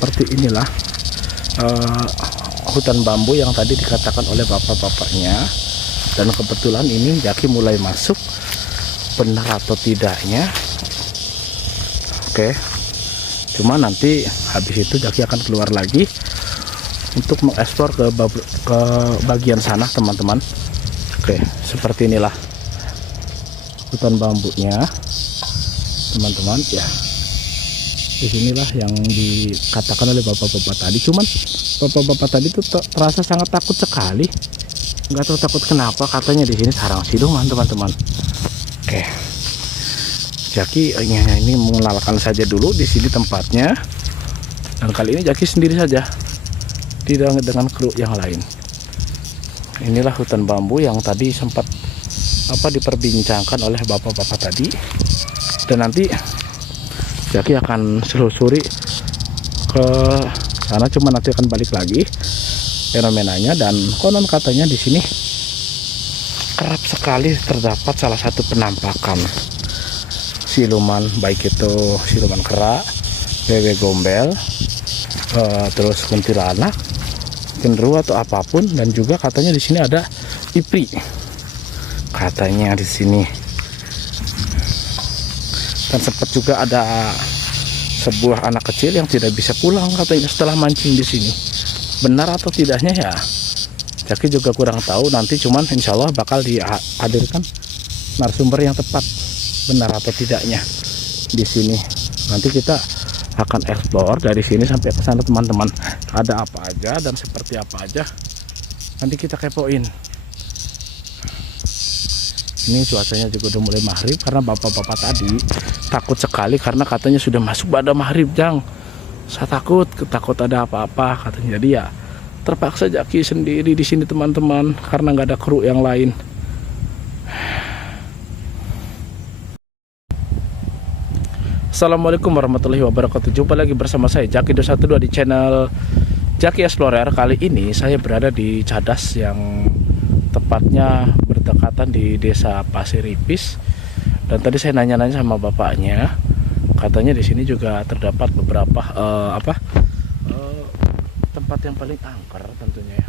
seperti inilah hutan bambu yang tadi dikatakan oleh bapak-bapaknya. Dan kebetulan ini Jaki mulai masuk, benar atau tidaknya. Oke, cuma nanti habis itu Jaki akan keluar lagi untuk mengeksplor ke bagian sana, teman-teman. Oke, seperti inilah hutan bambunya, teman-teman. Ya, disinilah yang dikatakan oleh bapak-bapak tadi. Cuman bapak-bapak tadi tuh terasa sangat takut sekali. Nggak tahu takut kenapa, katanya di sini sarang siluman, teman-teman. Oke, Jaki ini mengenalkan saja dulu di sini tempatnya. Dan kali ini Jaki sendiri saja, tidak dengan kru yang lain. Inilah hutan bambu yang tadi sempat diperbincangkan oleh bapak-bapak tadi. Dan nanti Jaki akan selusuri ke sana, cuma nanti akan balik lagi fenomenanya. Dan konon katanya di sini kerap sekali terdapat salah satu penampakan siluman, baik itu siluman kera, wewe gombel, terus kuntilanak, genderuwo atau apapun. Dan juga katanya di sini ada ipri, katanya di sini. Dan sempat juga ada sebuah anak kecil yang tidak bisa pulang katanya setelah mancing di sini. Benar atau tidaknya ya Jaki juga kurang tahu nanti, cuman insya Allah bakal dihadirkan narasumber yang tepat benar atau tidaknya di sini. Nanti kita akan eksplor dari sini sampai ke sana, teman-teman. Ada apa aja dan seperti apa aja nanti kita kepoin. Ini cuacanya juga udah mulai maghrib karena bapak-bapak tadi takut sekali karena katanya sudah masuk pada maghrib, Jang. Saya takut ada apa-apa katanya. Jadi ya terpaksa Jaki sendiri di sini, teman-teman, karena nggak ada kru yang lain. Assalamualaikum warahmatullahi wabarakatuh. Jumpa lagi bersama saya Jaki 212 di channel Jaki Explorer. Kali ini saya berada di Cadas, yang tepatnya berdekatan di desa Pasir Ipis. Dan tadi saya nanya-nanya sama bapaknya, katanya di sini juga terdapat beberapa tempat yang paling angker tentunya ya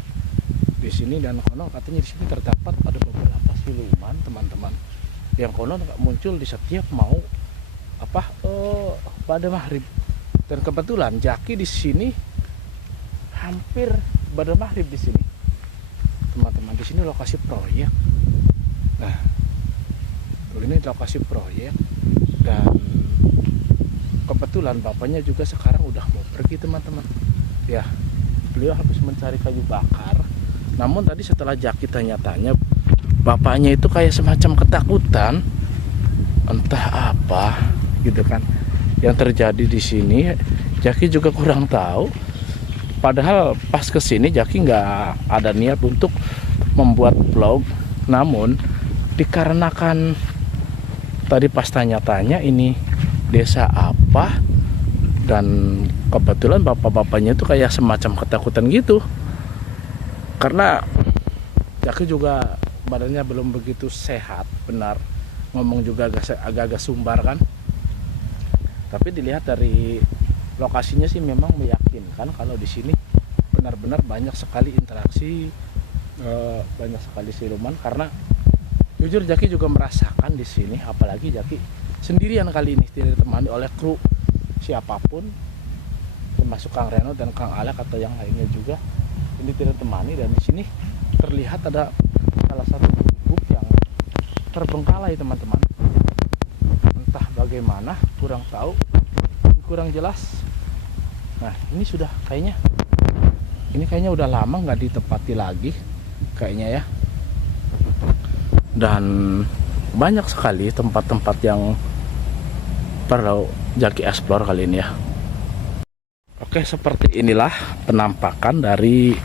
di sini. Dan konon katanya di sini terdapat ada beberapa siluman, teman-teman, yang konon muncul di setiap mau pada maghrib. Dan kebetulan Jaki di sini hampir pada maghrib di sini, teman-teman. Di sini lokasi proyek. Nah, ini lokasi proyek, dan kebetulan bapaknya juga sekarang udah mau pergi, teman-teman. Ya, beliau habis mencari kayu bakar. Namun tadi setelah Jaki tanya-tanya, bapaknya itu kayak semacam ketakutan, entah apa gitu kan yang terjadi di sini. Jaki juga kurang tahu. Padahal pas kesini Jaki nggak ada niat untuk membuat vlog, namun dikarenakan tadi pas tanya-tanya ini desa apa, dan kebetulan bapak-bapaknya itu kayak semacam ketakutan gitu. Karena Jaki juga badannya belum begitu sehat, benar, ngomong juga agak-agak sumbar kan. Tapi dilihat dari lokasinya sih memang meyakinkan kalau di sini benar-benar banyak sekali interaksi, banyak sekali siluman. Karena jujur Jaki juga merasakan di sini, apalagi Jaki sendirian kali ini, tidak ditemani oleh kru siapapun, termasuk Kang Reno dan Kang Alek atau yang lainnya juga. Ini tidak temani. Dan di sini terlihat ada salah satu gubuk yang terbengkalai, teman-teman. Entah bagaimana, kurang tahu, kurang jelas. Nah, ini sudah kayaknya udah lama nggak ditepati lagi kayaknya ya. Dan banyak sekali tempat-tempat yang perlu Jaki explore kali ini ya. Oke, seperti inilah penampakan dari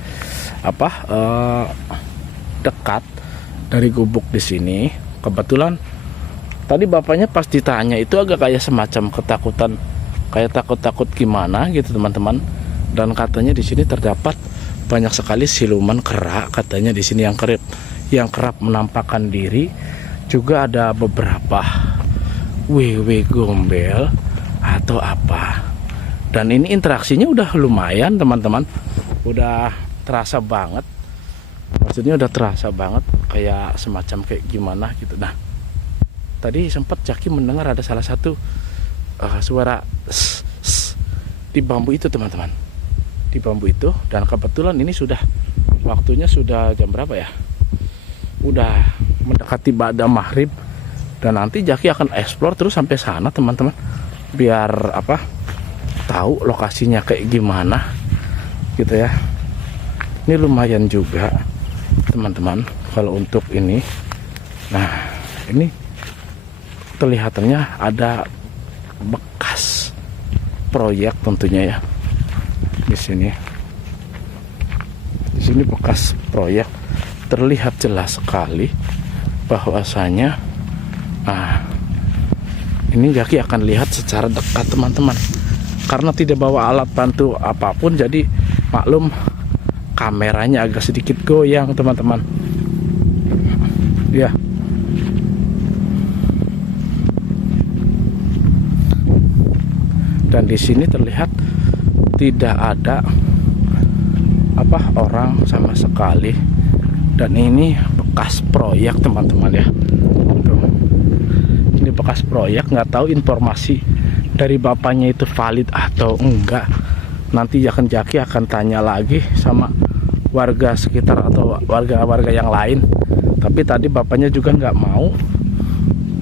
dekat dari gubuk di sini. Kebetulan tadi bapaknya pas ditanya itu agak kayak semacam ketakutan, kayak takut-takut gimana gitu, teman-teman. Dan katanya di sini terdapat banyak sekali siluman kera, katanya di sini yang kerap menampakkan diri. Juga ada beberapa wewe gombel atau apa. Dan ini interaksinya udah lumayan teman-teman, udah terasa banget, maksudnya udah terasa banget kayak semacam kayak gimana gitu. Nah tadi sempat Jaki mendengar ada salah satu suara di bambu itu teman-teman, di bambu itu. Dan kebetulan ini sudah waktunya sudah jam berapa ya, udah mendekati ba'da maghrib. Dan nanti Jaki akan explore terus sampai sana teman-teman, biar apa, tahu lokasinya kayak gimana gitu ya. Ini lumayan juga teman-teman kalau untuk ini. Nah ini kelihatannya ada bekas proyek tentunya ya di sini. Di sini bekas proyek, terlihat jelas sekali bahwasanya. Nah ini Jaki akan lihat secara dekat teman-teman, karena tidak bawa alat bantu apapun, jadi maklum kameranya agak sedikit goyang teman-teman ya. Dan di sini terlihat tidak ada apa orang sama sekali. Dan ini bekas proyek teman-teman ya. Tuh. Ini bekas proyek, nggak tahu informasi dari bapaknya itu valid atau enggak. Nanti Jaki akan tanya lagi sama warga sekitar atau warga-warga yang lain. Tapi tadi bapaknya juga nggak mau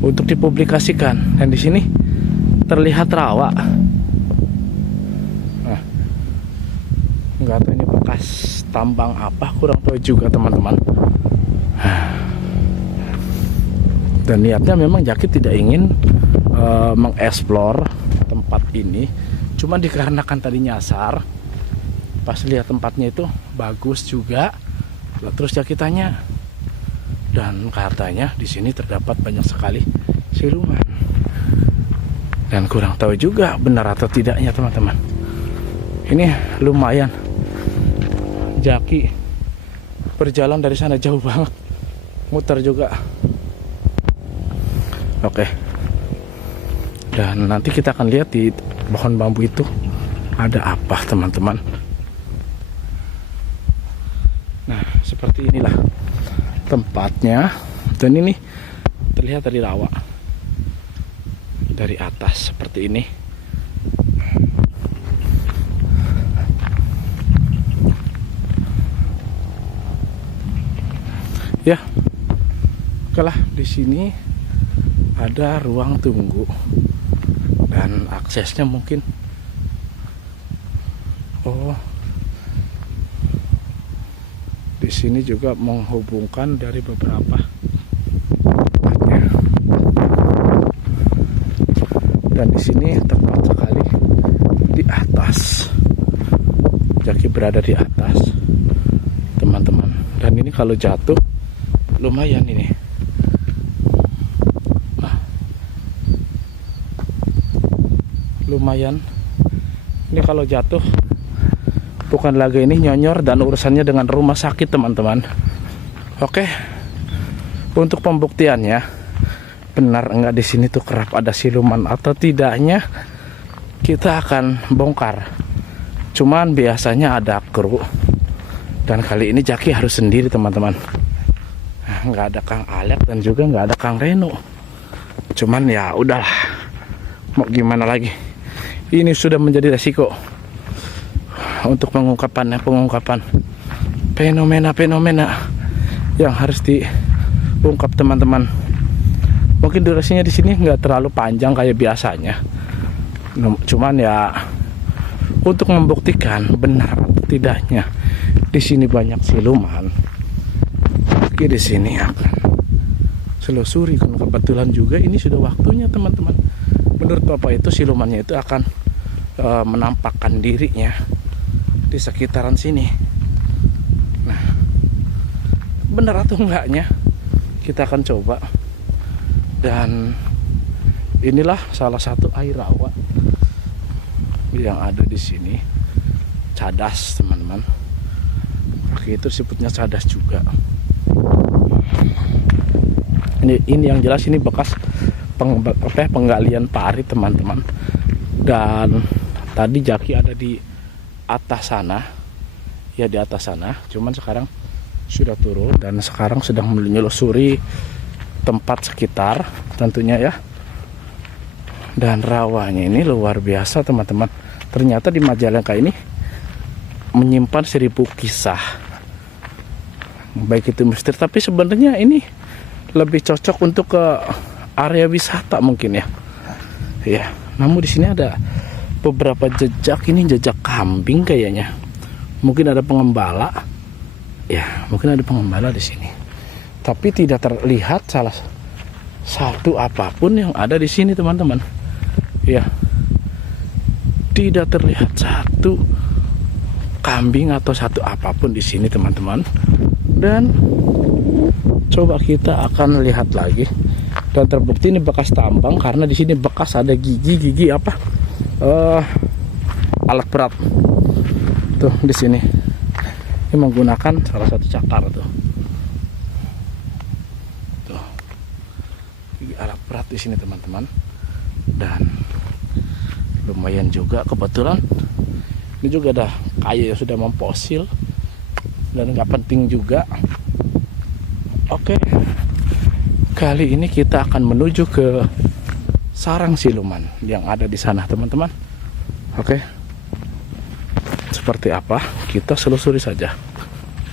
untuk dipublikasikan. Dan di sini terlihat rawa. Nah, nggak tahu ini bekas tambang apa, kurang tahu juga teman-teman. Dan niatnya memang Jaki tidak ingin mengeksplor tempat ini, cuma dikarenakan tadi nyasar pas lihat tempatnya itu bagus juga. Terus Jaki tanya, dan katanya di sini terdapat banyak sekali siluman. Dan kurang tahu juga benar atau tidaknya teman-teman. Ini lumayan, Jaki berjalan dari sana jauh banget, muter juga. Oke. Dan nanti kita akan lihat di pohon bambu itu ada apa teman-teman. Nah seperti inilah tempatnya. Dan ini terlihat dari rawa, dari atas seperti ini. Ya, oke lah, di sini ada ruang tunggu dan aksesnya mungkin di sini juga menghubungkan dari beberapa tempatnya. Dan di sini tepat sekali di atas. Jaki berada di atas teman-teman. Dan ini kalau jatuh lumayan ini. Lumayan ini kalau jatuh bukan lagi ini nyonyor dan urusannya dengan rumah sakit teman-teman. Oke, untuk pembuktiannya benar enggak di sini tuh kerap ada siluman atau tidaknya kita akan bongkar. Cuman biasanya ada kru, dan kali ini Jaki harus sendiri teman-teman. Nggak ada Kang Alek dan juga nggak ada Kang Reno. Cuman ya udahlah, mau gimana lagi. Ini sudah menjadi resiko untuk pengungkapan fenomena-fenomena yang harus diungkap teman-teman. Mungkin durasinya di sini nggak terlalu panjang kayak biasanya. Cuman ya untuk membuktikan benar atau tidaknya di sini banyak siluman. Oke, di sini akan selusuri. Kebetulan juga ini sudah waktunya teman-teman. Menurut Bapak itu silumannya itu akan menampakkan dirinya di sekitaran sini. Nah, benar atau enggaknya kita akan coba. Dan inilah salah satu air rawa yang ada di sini, cadas teman-teman. Oke, itu sebutnya cadas juga. Ini yang jelas ini bekas penggalian parit teman-teman. Dan Tadi Jaki ada di atas sana, ya di atas sana. Cuman sekarang sudah turun dan sekarang sedang menelusuri tempat sekitar tentunya ya. Dan rawanya ini luar biasa teman-teman. Ternyata di Majalengka ini menyimpan 1000 kisah, baik itu misteri, tapi sebenarnya ini lebih cocok untuk ke area wisata mungkin ya. Ya, namun di sini ada beberapa jejak, ini jejak kambing kayaknya. Mungkin ada pengembala. Ya, mungkin ada pengembala di sini. Tapi tidak terlihat salah satu apapun yang ada di sini, teman-teman. Ya. Tidak terlihat satu kambing atau satu apapun di sini, teman-teman. Dan coba kita akan lihat lagi. Dan terbukti ini bekas tambang karena di sini bekas ada gigi apa? Alat berat. Tuh di sini. Ini menggunakan salah satu cakar tuh. Tuh. Gigi alat berat di sini, teman-teman. Dan lumayan juga kebetulan ini juga ada kayu yang sudah memfosil dan nggak penting juga. Oke, kali ini kita akan menuju ke sarang siluman yang ada di sana, teman-teman. Oke, seperti apa kita selusuri saja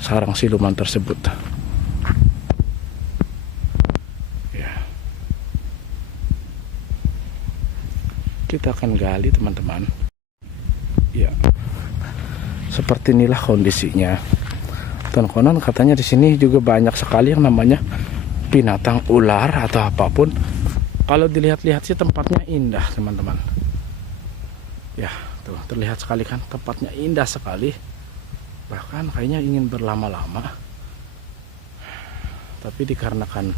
sarang siluman tersebut. Kita akan gali, teman-teman. Ya, seperti inilah kondisinya. Dan konon katanya di sini juga banyak sekali yang namanya binatang ular atau apapun. Kalau dilihat-lihat sih tempatnya indah, teman-teman. Ya, tuh terlihat sekali kan, tempatnya indah sekali. Bahkan kayaknya ingin berlama-lama. Tapi dikarenakan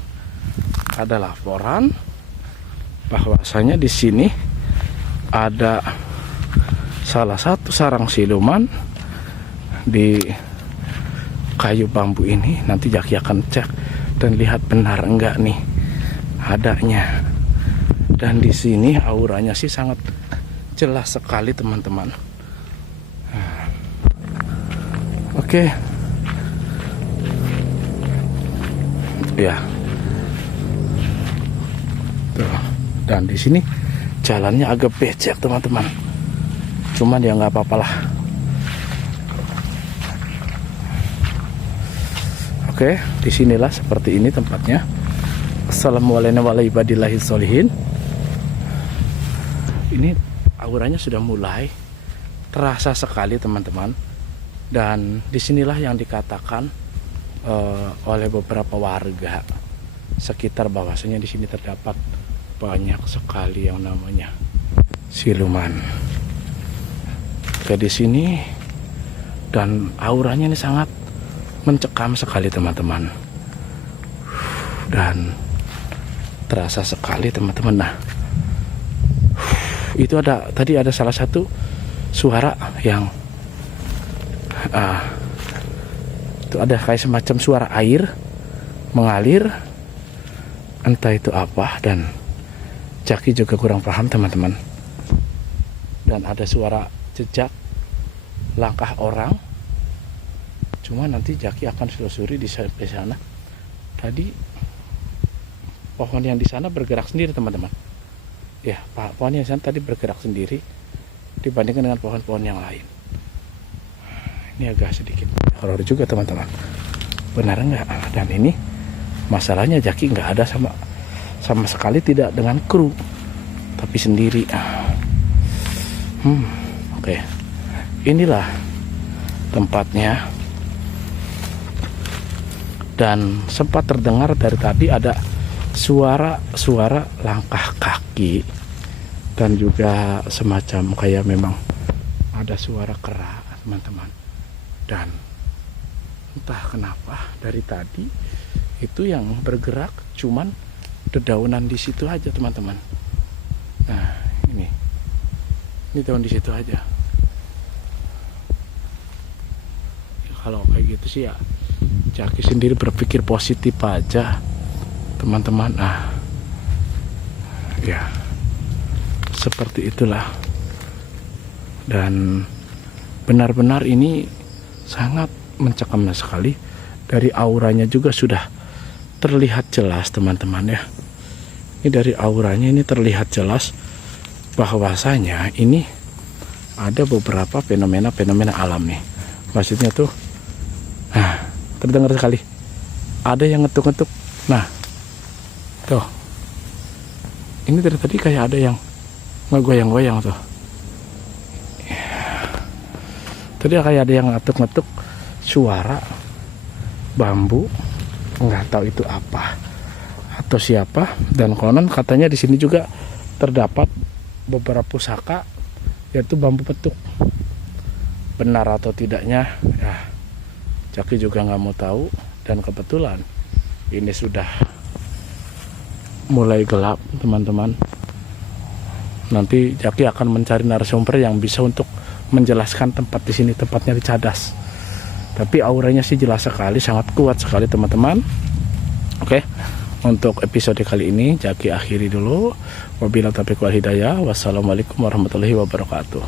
ada laporan bahwasanya di sini ada salah satu sarang siluman di kayu bambu ini. Nanti Jaki akan cek dan lihat benar enggak nih adanya. Dan di sini auranya sih sangat jelas sekali, teman-teman. Oke. Ya. Tuh. Dan di sini jalannya agak becek, teman-teman. Cuman ya nggak apa-apalah. Oke, disinilah seperti ini tempatnya. Assalamualaikum warahmatullahi wabarakatuh. Ini auranya sudah mulai terasa sekali, teman-teman. Dan disinilah yang dikatakan oleh beberapa warga sekitar bahwasanya di sini terdapat banyak sekali yang namanya siluman. Oke, di sini dan auranya ini sangat mencekam sekali, teman-teman. Dan terasa sekali, teman-teman. Nah, itu tadi ada salah satu suara yang itu ada kayak semacam suara air mengalir, entah itu apa. Dan Jaki juga kurang paham, teman-teman. Dan ada suara jejak langkah orang. Cuma nanti Jaki akan selusuri di sana. Tadi pohon yang di sana bergerak sendiri, teman-teman. Ya, pohon yang di sana tadi bergerak sendiri dibandingkan dengan pohon-pohon yang lain. Ini agak sedikit horor juga, teman-teman. Benar enggak? Dan ini masalahnya Jaki nggak ada sama sekali, tidak dengan kru, tapi sendiri. Oke. Inilah tempatnya. Dan sempat terdengar dari tadi ada suara langkah kaki dan juga semacam kayak memang ada suara kera, teman-teman. Dan entah kenapa dari tadi itu yang bergerak cuman dedaunan di situ aja, teman-teman. Nah, ini daun di situ aja. Kalau kayak gitu sih ya Jaki sendiri berpikir positif aja, teman-teman. Nah, ya seperti itulah. Dan benar-benar ini sangat mencekam sekali. Dari auranya juga sudah terlihat jelas teman-teman ya. Ini dari auranya ini terlihat jelas bahwasanya ini ada beberapa fenomena alam nih. Maksudnya tuh, nah terdengar sekali ada yang ngetuk-ngetuk. Nah tuh, ini dari tadi kayak ada yang ngegoyang-goyang tuh. Tadi kayak ada yang ngetuk-ngetuk, suara bambu, nggak tahu itu apa atau siapa. Dan konon katanya di sini juga terdapat beberapa pusaka, yaitu bambu petuk. Benar atau tidaknya ya Jaki juga nggak mau tahu. Dan kebetulan ini sudah mulai gelap teman-teman. Nanti Jaki akan mencari narasumber yang bisa untuk menjelaskan tempat di sini, tempatnya di Cadas. Tapi auranya sih jelas sekali, sangat kuat sekali teman-teman. Oke, untuk episode kali ini Jaki akhiri dulu. Wabillahi taufiq wal hidayah. Wassalamualaikum warahmatullahi wabarakatuh.